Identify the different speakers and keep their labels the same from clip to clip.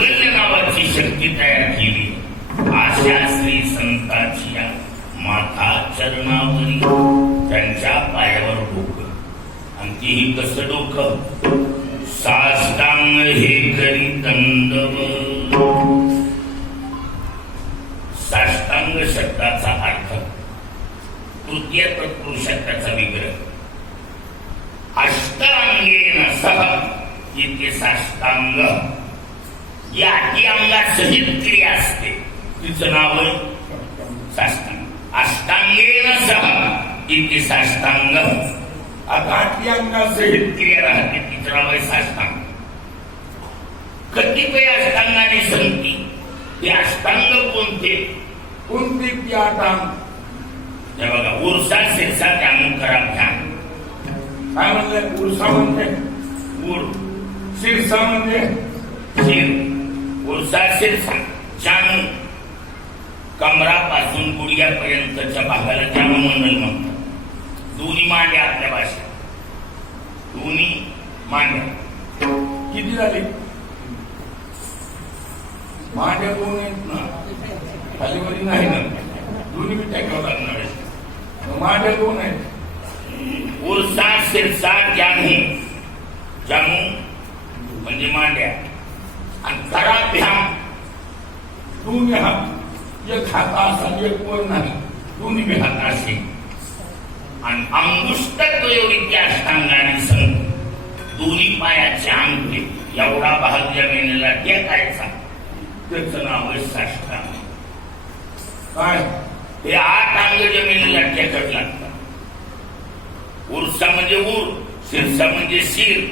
Speaker 1: मांगल्य नावाची शक्ती तयार केली. अशा श्री संताची माता चरणावरी त्यांच्या पायावर डोकं आणि तीही कसं डोकं? साष्टांग हे करी दंडव. साष्टांग शब्दाचा अर्थ तृतीय तत्पुरुषत्वाचा विग्रह. अष्टांगेन सह इथे साष्टांग या अटी अंगात सहित क्रिया असते. तिचं नाव आहे साष्टांग. अष्टांगेन सह साष्टांग. आता अंगात सहित क्रिया राहते. तिचं नाव आहे साष्टांग. कतिपय अष्टांगाने संगती. ते अष्टांग कोणते?
Speaker 2: कोणती ती आटांग
Speaker 1: हे बघा उर्सा शिरसा त्यामुळे करा ध्यान.
Speaker 2: काय म्हणले? उरसा म्हणजे?
Speaker 1: उर
Speaker 2: शिरसा म्हणजे?
Speaker 1: शिर उर्सा शिरसा कमरापासून गुडघ्यापर्यंतच्या भागाला जानू म्हणतात. दोन्ही मांड्या आपल्या भाषेत. दोन्ही मांड्या
Speaker 2: किती झाली? मांड्या दोन आहेत ना? खालीवरी नाही ना? दोन्ही मी टाकावं लागणार मांड्या दोन आहेत?
Speaker 1: उर्सा शिरसा जानू जानू म्हणजे मांड्या आणि कराभ्याम
Speaker 2: दोन्ही हात एक असा एक वर नाही
Speaker 1: दोन्ही बी हात असे. आणि अंगुष्टत्वयोगी अष्टांगाने संघ दोन्ही पायाचे अंगठे एवढा भाग जमिनीला टेकायचा त्याचं नाव आहे साष्टांग.
Speaker 2: काय?
Speaker 1: हे आठ अंग जमिनीला टेकत लागतात उर्सा म्हणजे उर शिरसा म्हणजे शिर.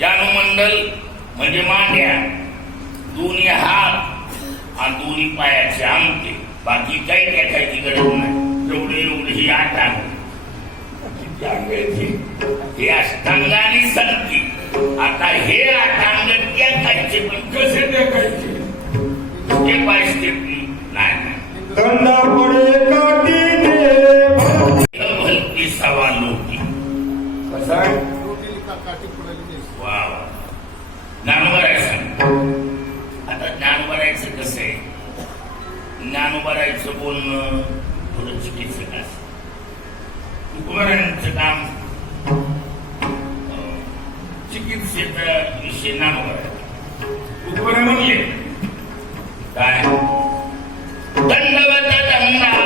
Speaker 1: जानुमंडल म्हणजे मांड्या. दोन्ही हात आणि दोन्ही पायाचे अंगठे बाकी काही टेकायची गरज नाही एवढे एवढे ही आठ अंग
Speaker 2: अंग हे?
Speaker 1: हे अष्टांगाने संगती आता हे अष्टांग टेकायचे पण
Speaker 2: कसे टाकायचे
Speaker 1: स्टेप बाय स्टेप नाही. भलती सवा लोकी
Speaker 2: कसं
Speaker 1: वा ज्ञानोबरायचं बोलणं थोडं चुकीचं का? तुकोबारायांचं काम चिकित्सेचा विषय ज्ञानोबराय तुकोबारा म्हणले काय? दंडवत दंडा.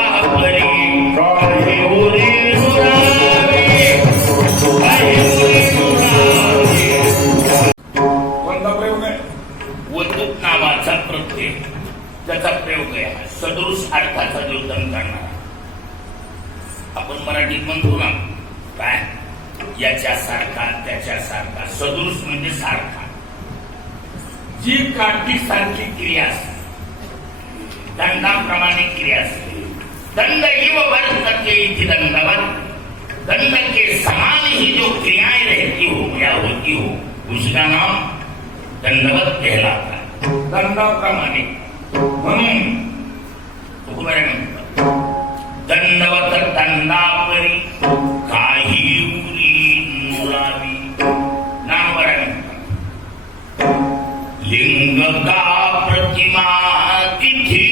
Speaker 2: कोणता प्रयोग आहे?
Speaker 1: नावाचा प्रत्यय त्याचा प्रयोग आहे. सदृश अर्थाचा द्योतन करणारा. आपण मराठीत म्हणतो ना, काय? याच्यासारखा त्याच्यासारखा सदृश म्हणजे सारखा. जी काठी सारखी क्रिया असते, दंडाप्रमाणे क्रिया असते. दंड इव वर्तते इति दंडवत. दंड के समान ही जो क्रियाएँ रहती हो, या होती हो, उसका नाम दंडवत कहलाता है. दंडाप्रमाणे. ಮಮಿ ಕುಕುಮರಣಿ ತನ್ನವತ ತನ್ನಾಪರಿ ಕಾಹಿ ಊರಿ ನೂರಾವಿ ನಾಮರಣಿ ಲಿಂಗಕಾ ಪ್ರತಿಮಾ ತಿಥಿ